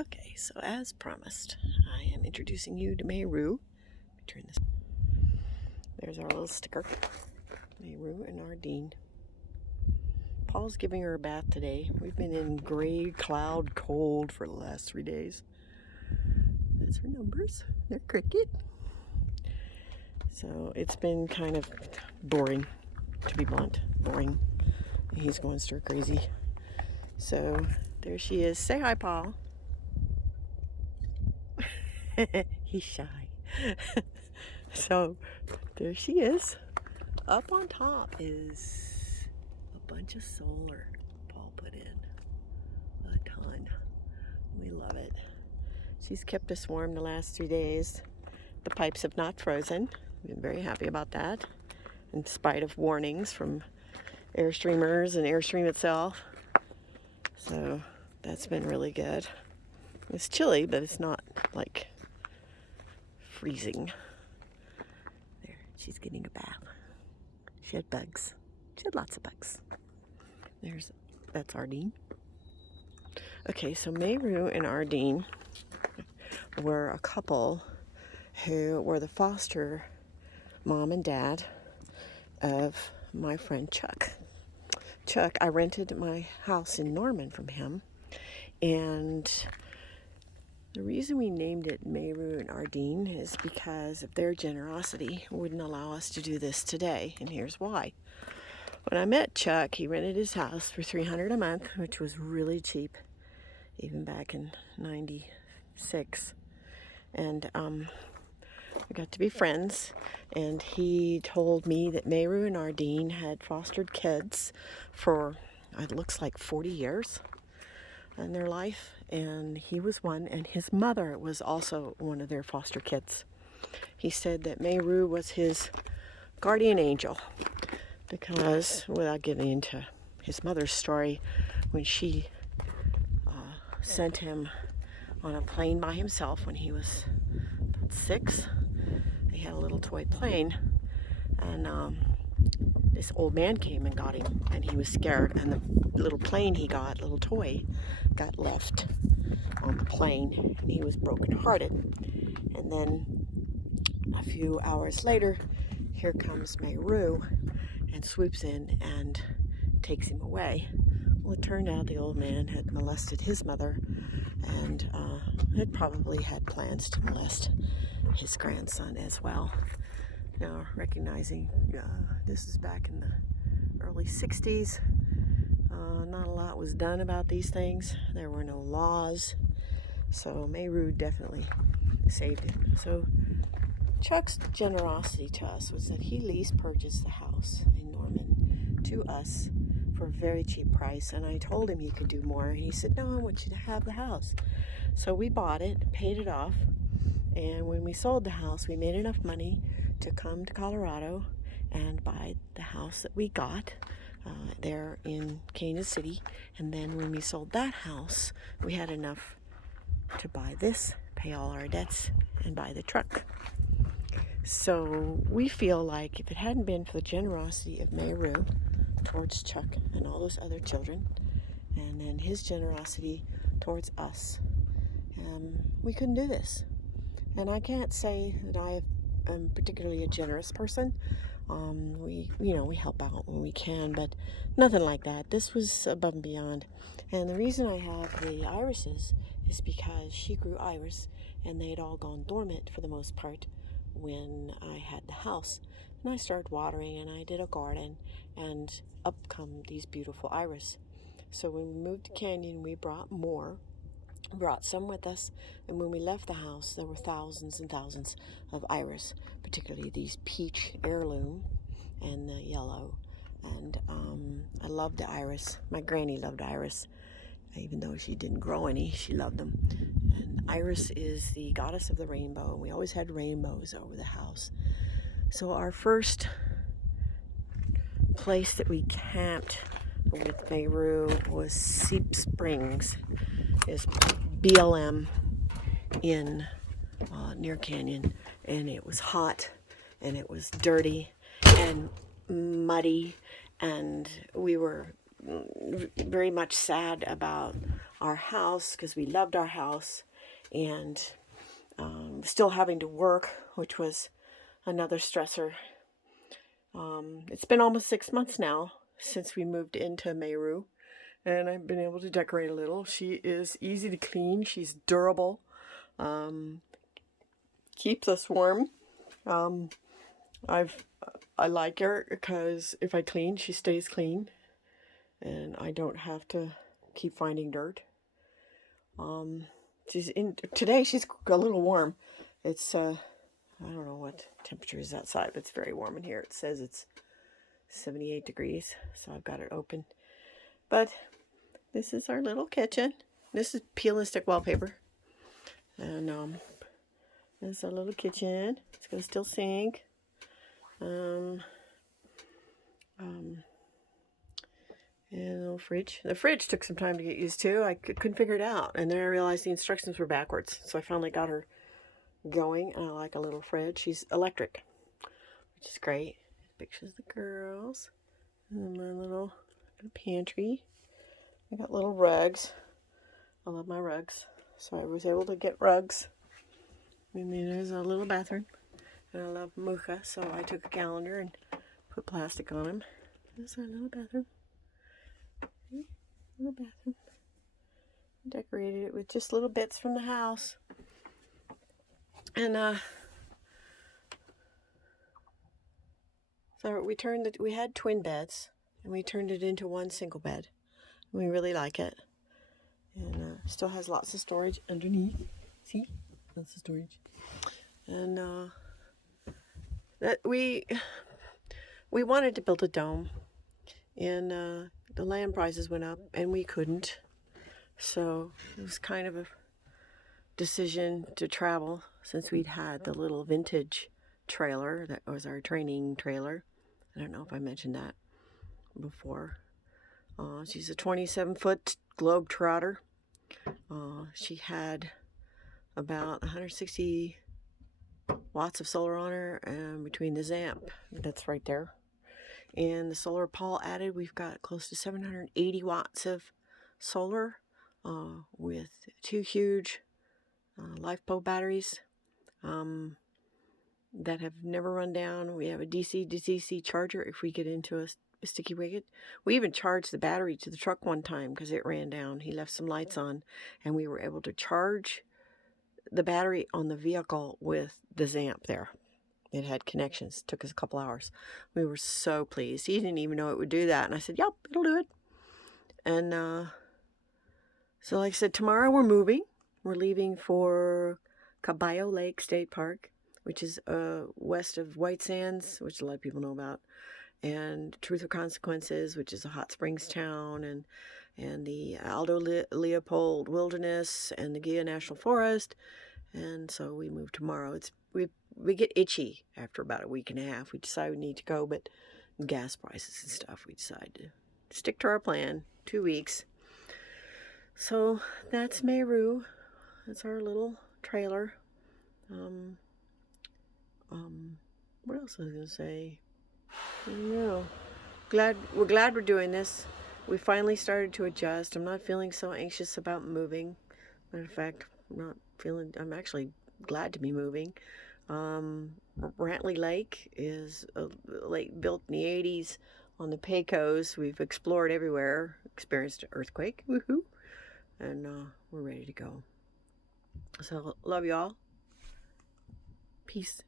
Okay, so as promised, I am introducing you to Maerue. Let me turn this. There's our little sticker. Maerue and Ardean. Paul's giving her a bath today. We've been in gray, cloud, cold for the last 3 days. That's her numbers. They're cricket. So it's been kind of boring, to be blunt. Boring. He's going stir crazy. So there she is. Say hi, Paul. He's shy. So there she is. Up on top is a bunch of solar Paul put in. A ton. We love it. She's kept us warm the last 3 days. The pipes have not frozen. We've been very happy about that, in spite of warnings from Airstreamers and Airstream itself. So that's been really good. It's chilly, but it's not like freezing. There, she's getting a bath. She had bugs. She had lots of bugs. That's Ardean. Okay, so Maerue and Ardean were a couple who were the foster mom and dad of my friend Chuck. Chuck, I rented my house in Norman from him, and the reason we named it Maerue and Ardean is because of their generosity wouldn't allow us to do this today, and here's why. When I met Chuck, he rented his house for $300 a month, which was really cheap, even back in '96, and we got to be friends, and he told me that Maerue and Ardean had fostered kids for, it looks like 40 years in their life, and he was one, and his mother was also one of their foster kids. He said that Maerue was his guardian angel because, without getting into his mother's story, when she sent him on a plane by himself when he was about 6, they had a little toy plane, and this old man came and got him, and he was scared, and the little plane he got, little toy, got left on the plane, and he was brokenhearted. And then a few hours later, here comes Maerue and swoops in and takes him away. Well, it turned out the old man had molested his mother, and had probably had plans to molest his grandson as well. Now, recognizing this is back in the early 60s, not a lot was done about these things. There were no laws, so Maerue definitely saved him. So Chuck's generosity to us was that he lease purchased the house in Norman to us for a very cheap price, and I told him he could do more, and he said, no, I want you to have the house. So we bought it, paid it off, and when we sold the house, we made enough money to come to Colorado and buy the house that we got there in Kansas City. And then when we sold that house, we had enough to buy this, pay all our debts, and buy the truck. So we feel like if it hadn't been for the generosity of Maerue towards Chuck and all those other children, and then his generosity towards us, we couldn't do this. And I can't say that I am particularly a generous person. We help out when we can, but nothing like that. This was above and beyond. And the reason I have the irises is because she grew iris, and they'd all gone dormant for the most part when I had the house. And I started watering, and I did a garden, and up come these beautiful iris. So when we moved to Canyon, we brought more. Brought some with us, and when we left the house, there were thousands and thousands of iris, particularly these peach heirloom and the yellow. And I loved the iris. My granny loved iris. Even though she didn't grow any, she loved them. And Iris is the goddess of the rainbow, and we always had rainbows over the house. So our first place that we camped with Maerue was Seep Springs, is BLM in near Canyon, and it was hot, and it was dirty and muddy, and we were very much sad about our house because we loved our house, and still having to work, which was another stressor. It's been almost 6 months now since we moved into Maerue, and I've been able to decorate a little. She is easy to clean. She's durable. Keeps us warm. I like her because if I clean, she stays clean, and I don't have to keep finding dirt. Today. She's a little warm. It's I don't know what temperature is outside, but it's very warm in here. It says it's 78 degrees, so I've got it open. But this is our little kitchen. This is peel and stick wallpaper, and this is our little kitchen. It's got a steel sink. And a little fridge. The fridge took some time to get used to. I couldn't figure it out. And then I realized the instructions were backwards. So I finally got her going. And I like a little fridge. She's electric, which is great. Pictures of the girls. And my little pantry. I got little rugs. I love my rugs. So I was able to get rugs. And then there's a little bathroom. And I love Mucha. So I took a calendar and put plastic on them. There's our little bathroom. Little bathroom. Decorated it with just little bits from the house. And so we had twin beds, and we turned it into one single bed. We really like it. And still has lots of storage underneath. See? Lots of storage. And that we wanted to build a dome, and the land prices went up, and we couldn't. So it was kind of a decision to travel, since we'd had the little vintage trailer that was our training trailer. I don't know if I mentioned that before. She's a 27-foot Globetrotter. She had about 160 watts of solar on her, and between the ZAMP, that's right there, and the solar Paul added, we've got close to 780 watts of solar with two huge LiFePO batteries that have never run down. We have a DC to DC charger if we get into a sticky wicket. We even charged the battery to the truck one time because it ran down. He left some lights on, and we were able to charge the battery on the vehicle with the ZAMP there. It had connections. Took us a couple hours. We were so pleased. He didn't even know it would do that. And I said, yep, it'll do it. And so like I said, tomorrow we're moving. We're leaving for Caballo Lake State Park, which is west of White Sands, which a lot of people know about, and Truth or Consequences, which is a hot springs town, and the Aldo Leopold Wilderness, and the Gia National Forest. And so we move tomorrow. We get itchy after about a week and a half. We decide we need to go, but gas prices and stuff, we decide to stick to our plan. 2 weeks. So that's Maerue. That's our little trailer. What else was I going to say? I don't know. We're glad we're doing this. We finally started to adjust. I'm not feeling so anxious about moving. Matter of fact, I'm actually glad to be moving. Brantley Lake is a lake built in the 80s on the Pecos. We've explored everywhere, experienced an earthquake, woohoo, and we're ready to go. So, love y'all. Peace.